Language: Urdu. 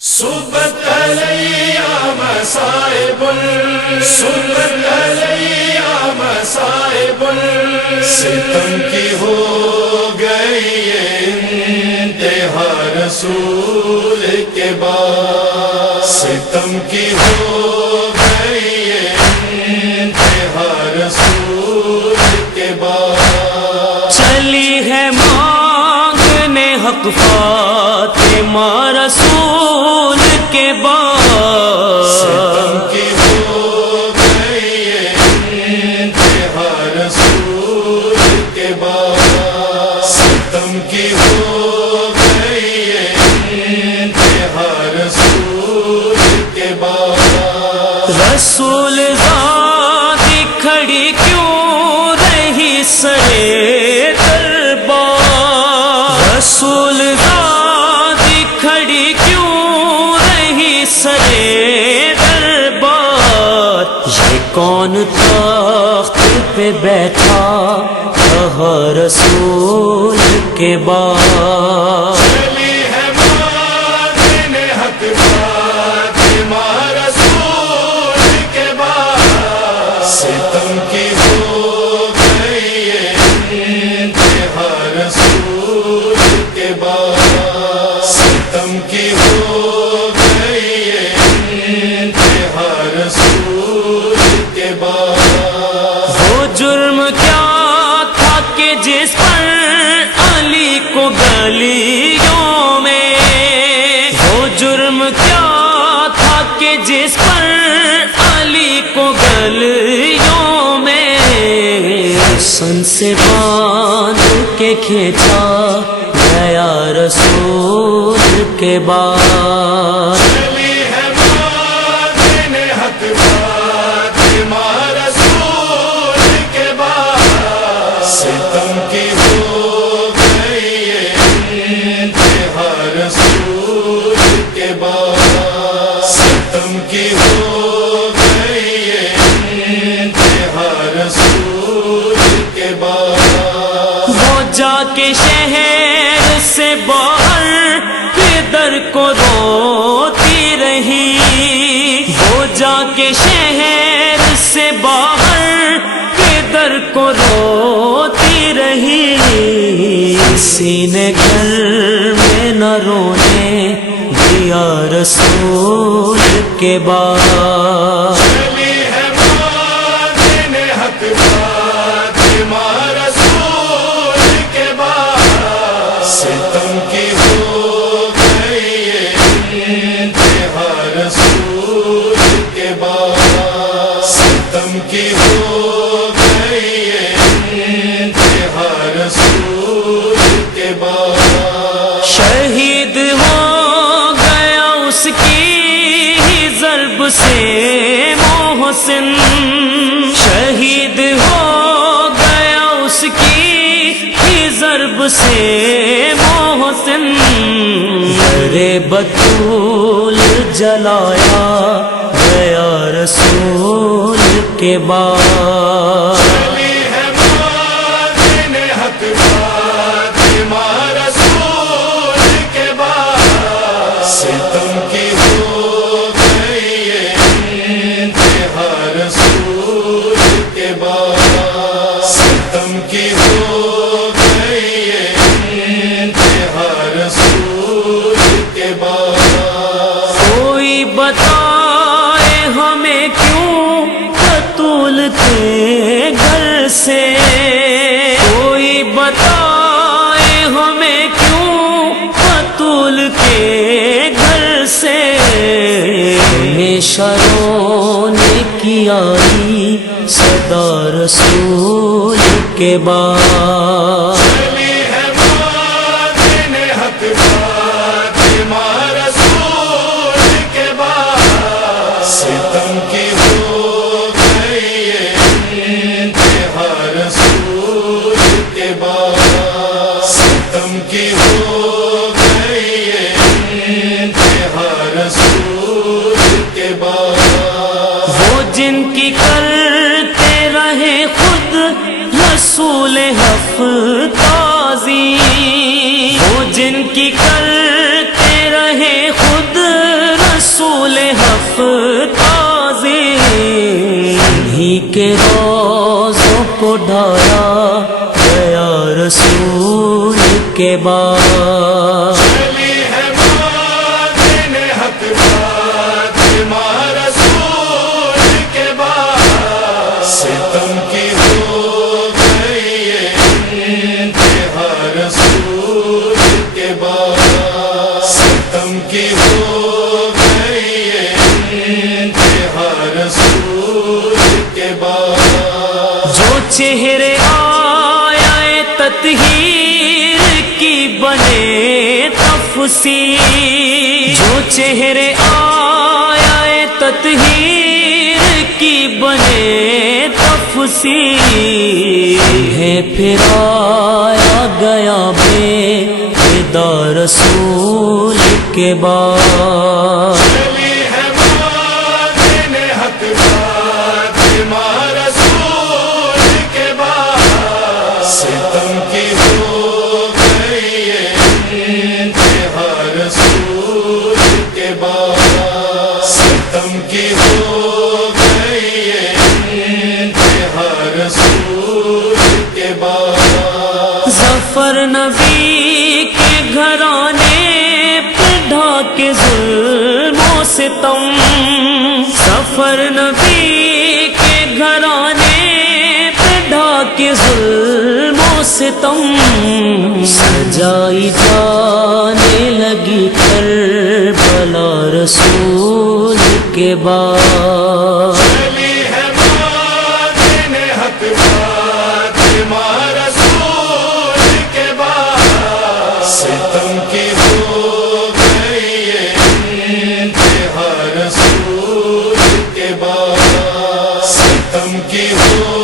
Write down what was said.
صبت علیہ مصائب صبت علیہ مصائب ستم کی ہو گئی انتہا رسول کے بعد ستم کی ہو گئی انتہا رسول کے بعد چلی ہے مانگنے حق فاطمہ رسول کے بعد ستم کی ہو گئی انتہا رسول کے بعد ستم کی ہو گئی انتہا رسول کے بعد رسول ذاتی کھڑی کیوں رہی سرے دربار رسول ذاتی کھڑی کیوں رہی سرے دربار یہ کون تخت پہ بیٹھا رہا رسول کے بعد چلی ہے مانگنے حق فاطمہ رسول کے بعد ستم کی ہو گئی انتہا رسول کے بعد ستم کی ہو گئی انتہا رسول کے بعد وہ جرم کیا تھا کہ جس پر علی کو گلیوں میں وہ جرم کیا تھا کہ جس پر علی کو گلیوں میں سن سے باندھ کے کھینچا گیا رسول کے بعد چلی ہے مانگنے حق فاطمہ رسول کے بعد ستم کی ہو گئی انتہا رسول کے بعد ستم کی ہو گئی انتہا رسول کے بعد وہ جا کے شہر سے باہر پدر کو روتی رہی وہ جا کے شہر سے باہر پدر کو روتی رہی سینے گھر میں نہ رونے دیا رسول کے بعد چلی ہے مانگنے حق فاطمہ رسول کے بعد ستم کی ہو گئی انتہا رسول کے بعد ستم کی ہو گئی انتہا رسول کے بعد شہید ہو گیا اس کی ہی ضرب سے محسن شہید ہو گیا اس کی ہی ضرب سے محسن درے بطول جلایا گیا رسول کے بعد چلی ہے مانگنے حق فاطمہ رسول کے بعد ستم کی ہو گئی انتہا رسول کے بعد ستم کی ہو گئی انتہا رسول کے بعد کوئی بتائے ہمیں کیوں قتول تھے گھر سے کوئی بتائے ہمیں کیوں قتول کے گھر سے ہمیشہ رونے کی آئی صدا رسول کے بعد چلی ہے مانگنے حق فاطمہ رسول کے بعد ستم کی ہو گئی انتہا رسول کے بعد ستم کی ہو گئی انتہا رسول کے بعد وہ جن کی کرتے رہے خود رسول حق کا تازے انہی کے روزوں کو ڈھایا گیا رسول کے بعد چلی ہے مادن حق فاطمہ رسول کے بعد ستم کی ہو گئی انتہا رسول کے بعد ستم کی ہو گئی انتہا رسول کے بعد جو چہرے آیا تطہیر کی بنے تفسیر جو چہرے آیا تطہیر کی بنے تفسیر ہے پھر آیا گیا بے فدا رسول کے بعد چلی ہے مادن حق فاطمہ رسول کے بعد ستم کی ہو گئی انتہا رسول کے بعد ستم کی ہو گئی انتہا رسول کے بعد ظفر نبی کے گھرانے پہ ڈھاکے ظلم و ستم ظفر نبی کے گھرانے پہ ڈھاکے ظلم و ستم سجائی جانے لگی کربلا رسول کے بعد چلی ہے مادن حق فاطمہ رسول کے بعد ستم کی ہو گئی انتہا رسول کے بعد ستم کی ہو